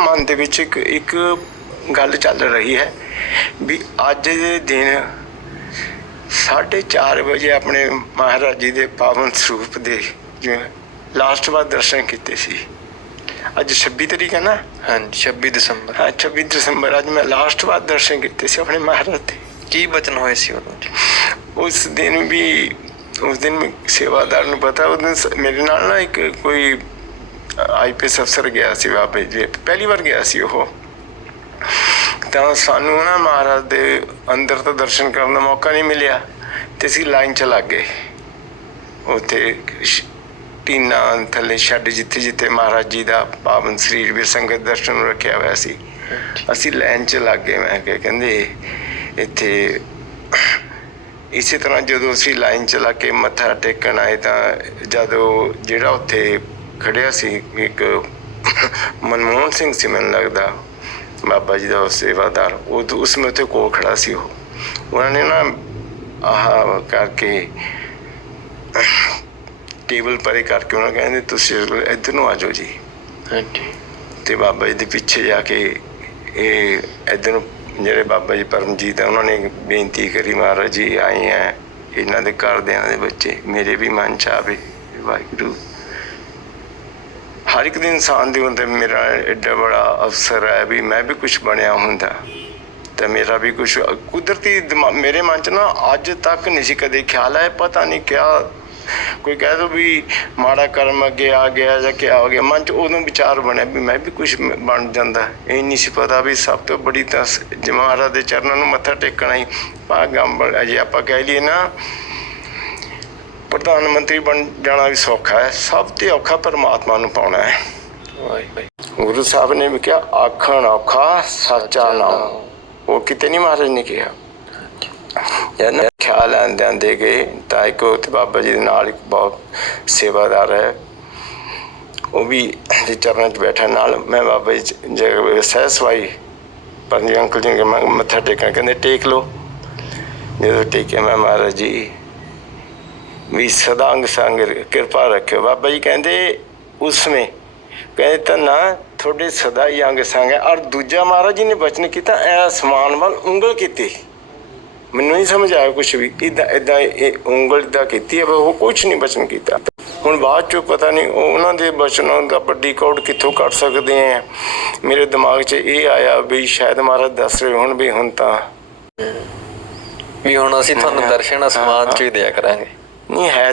ਮਨ ਦੇ ਵਿੱਚ ਇੱਕ ਇੱਕ ਗੱਲ ਚੱਲ ਰਹੀ ਹੈ ਵੀ ਅੱਜ ਦੇ ਦਿਨ 4:30 ਵਜੇ ਆਪਣੇ ਮਹਾਰਾਜ ਜੀ ਦੇ ਪਾਵਨ ਸਰੂਪ ਦੇ ਲਾਸਟ ਵਾਰ ਦਰਸ਼ਨ ਕੀਤੇ ਸੀ। ਅੱਜ 26 ਤਰੀਕ ਹੈ ਨਾ? ਹਾਂਜੀ 26 ਦਸੰਬਰ। ਹਾਂ 26 ਦਸੰਬਰ ਅੱਜ ਮੈਂ ਲਾਸਟ ਵਾਰ ਦਰਸ਼ਨ ਕੀਤੇ ਸੀ ਆਪਣੇ ਮਹਾਰਾਜ ਦੇ। ਕੀ ਬਚਨ ਹੋਏ ਸੀ ਉਦੋਂ ਜੀ ਉਸ ਦਿਨ ਵੀ ਉਸ ਦਿਨ ਸੇਵਾਦਾਰ ਨੂੰ ਪਤਾ ਉਸ ਦਿਨ ਮੇਰੇ ਨਾਲ ਨਾ ਇੱਕ ਕੋਈ ਆਈਪੀਐਸ ਅਫਸਰ ਗਿਆ ਸੀ ਬਾਬੇ ਜੇ। ਪਹਿਲੀ ਵਾਰ ਗਿਆ ਸੀ ਉਹ। ਤਾਂ ਸਾਨੂੰ ਨਾ ਮਹਾਰਾਜ ਦੇ ਅੰਦਰ ਤਾਂ ਦਰਸ਼ਨ ਕਰਨ ਦਾ ਮੌਕਾ ਨਹੀਂ ਮਿਲਿਆ ਤੇ ਅਸੀਂ ਲਾਈਨ ਚ ਲੱਗ ਗਏ। ਉੱਥੇ ਸ਼- ਟੀਨਾ ਥੱਲੇ ਛੱਡ ਜਿੱਥੇ ਜਿੱਥੇ ਮਹਾਰਾਜ ਜੀ ਦਾ ਪਾਵਨ ਸਰੀਰ ਵੀ ਸੰਗਤ ਦਰਸ਼ਨ ਰੱਖਿਆ ਹੋਇਆ ਸੀ। ਅਸੀਂ ਲਾਈਨ ਚ ਲੱਗ ਗਏ। ਮੈਂ ਕਿਹਾ, ਕਹਿੰਦੇ, ਇੱਥੇ ਇਸੇ ਤਰ੍ਹਾਂ ਜਦੋਂ ਅਸੀਂ ਲਾਈਨ 'ਚ ਚਲਾ ਕੇ ਮੱਥਾ ਟੇਕਣ ਆਏ ਤਾਂ ਜਦੋਂ ਜਿਹੜਾ ਉੱਥੇ ਖੜਿਆ ਸੀ ਇੱਕ ਮਨਮੋਹਨ ਸਿੰਘ ਸੀ ਮੈਨੂੰ ਲੱਗਦਾ ਬਾਬਾ ਜੀ ਦਾ ਸੇਵਾਦਾਰ ਉਹ ਉਸ ਮੇ ਤੇ ਕੋਲ ਖੜਾ ਸੀ ਉਹ। ਉਹਨਾਂ ਨੇ ਨਾ ਆਹ ਕਰਕੇ ਟੇਬਲ ਪਰੇ ਕਰਕੇ ਉਹਨਾਂ ਕਹਿੰਦੇ ਤੁਸੀਂ ਇੱਧਰ ਨੂੰ ਆ ਜਾਓ ਜੀ। ਹਾਂਜੀ। ਤੇ ਬਾਬਾ ਜੀ ਦੇ ਪਿੱਛੇ ਜਾ ਕੇ ਇਹ ਇੱਧਰ ਨੂੰ ਜਿਹੜੇ ਬਾਬਾ ਜੀ ਪਰਮਜੀਤ ਆ ਉਹਨਾਂ ਨੇ ਬੇਨਤੀ ਕਰੀ ਮਹਾਰਾਜ ਜੀ ਆਏ ਆ। ਇਹਨਾਂ ਦੇ ਘਰਦਿਆਂ ਦੇ ਬੱਚੇ ਮੇਰੇ ਵੀ ਮਨ ਚ ਆਵੇ। ਵਾਹਿਗੁਰੂ। ਹਰ ਇੱਕ ਦੇ ਇਨਸਾਨ ਦੇ ਹੁੰਦੇ ਮੇਰਾ ਐਡਾ ਬੜਾ ਅਫਸਰ ਹੈ ਵੀ ਮੈਂ ਵੀ ਕੁਝ ਬਣਿਆ ਹੁੰਦਾ। ਤੇ ਮੇਰਾ ਵੀ ਕੁਝ ਕੁਦਰਤੀ ਦਿਮਾ- ਮੇਰੇ ਮਨ ਚ ਨਾ ਅੱਜ ਤੱਕ ਨਹੀਂ ਸੀ ਕਦੇ ਖਿਆਲ ਆਇਆ, ਪਤਾ ਨਹੀਂ ਕਿਆ। ਕੋਈ ਕਹਿ ਦੋ ਵੀ ਮਾੜਾ ਕਰਮ ਅੱਗੇ ਆ ਗਿਆ ਜਾਂ ਕਿਆ ਹੋ ਗਿਆ, ਮਨ ਚ ਉਦੋਂ ਵਿਚਾਰ ਬਣਿਆ ਵੀ ਮੈਂ ਵੀ ਕੁਝ ਬਣ ਜਾਂਦਾ। ਇਹ ਨਹੀਂ ਸੀ ਪਤਾ ਵੀ ਸਭ ਤੋਂ ਬੜੀ ਤਾਂ ਸ- ਦੇ ਚਰਨਾਂ ਨੂੰ ਮੱਥਾ ਟੇਕਣਾ ਹੀ ਭਾਗਾਂ ਅਜੇ ਆਪਾਂ ਕਹਿ ਲਈਏ ਨਾ। ਪ੍ਰਧਾਨ ਮੰਤਰੀ ਬਣ ਜਾਣਾ ਵੀ ਸੌਖਾ ਹੈ। ਸਭ ਤੋਂ ਔਖਾ ਪਰਮਾਤਮਾ ਨੂੰ ਪਾਉਣਾ ਹੈ। ਗੁਰੂ ਸਾਹਿਬ ਨੇ ਵੀ ਕਿਹਾ ਆਖਣ ਔਖਾ ਸੱਚਾ ਨਾਮ ਉਹ ਕਿਤੇ ਨਹੀਂ ਮਹਾਰਾਜ ਨੇ ਕਿਹਾ। ਜਦ ਨਾ ਖਿਆਲ ਆਂਦੇ ਆਂਦੇ ਗਏ ਤਾਂ ਇੱਕ ਉੱਥੇ ਬਾਬਾ ਜੀ ਦੇ ਨਾਲ ਇੱਕ ਬਹੁਤ ਸੇਵਾਦਾਰ ਹੈ। ਉਹ ਵੀ ਦੇ ਚਰਨਾਂ 'ਚ ਬੈਠਾ। ਨਾਲ ਮੈਂ ਬਾਬਾ ਜੀ ਜੇ ਸਹਿ ਸਵਾਈ ਪਰ ਜੀ ਅੰਕਲ ਜੀ ਨੂੰ ਮੱਥਾ ਟੇਕਣ। ਕਹਿੰਦੇ ਟੇਕ ਲਓ। ਜਦੋਂ ਟੇਕਿਆ ਮੈਂ ਮਹਾਰਾਜ ਜੀ ਵੀ ਸਦਾ ਅੰਗ ਸੰਗ ਕਿਰਪਾ ਰੱਖਿਓ। ਬਾਬਾ ਜੀ ਕਹਿੰਦੇ ਉਸਮੇ ਕਹਿੰਦੇ ਤਾਂ ਨਾ ਤੁਹਾਡੇ ਸਦਾ ਹੀ ਅੰਗ ਸੰਗ ਹੈ। ਔਰ ਦੂਜਾ ਮਹਾਰਾਜ ਜੀ ਨੇ ਬਚਨ ਕੀਤਾ ਐ ਅਸਮਾਨ ਵੱਲ ਉਂਗਲ ਕੀਤੀ। ਮੈਨੂੰ ਨਹੀਂ ਸਮਝ ਆਇਆ ਕੁਝ ਵੀ। ਇਦਾਂ ਇਦਾਂ ਇਹ ਉਂਗਲ ਦਾ ਕੀਤੀ ਹੈ ਉਹ ਕੁਝ ਨਹੀਂ ਬਚਨ ਕੀਤਾ। ਹੁਣ ਬਾਅਦ ਚੋਂ ਪਤਾ ਨਹੀਂ ਉਹ ਉਹਨਾਂ ਦੇ ਬਚਨਾਂ ਦਾ ਵੱਡੀ ਕੌੜ ਕਿੱਥੋਂ ਕੱਢ ਸਕਦੇ ਆ ਮੇਰੇ ਦਿਮਾਗ 'ਚ ਇਹ ਆਇਆ ਵੀ ਸ਼ਾਇਦ ਮਹਾਰਾਜ ਦੱਸ ਰਹੇ ਹੁਣ ਵੀ ਹੁਣ ਤਾਂ ਵੀ ਹੁਣ ਅਸੀਂ ਤੁਹਾਨੂੰ ਦਰਸ਼ਨ ਅਸਮਾਨ ਚ ਹੀ ਦਿਆ ਕਰਾਂਗੇ। ਨਹੀਂ ਹੈ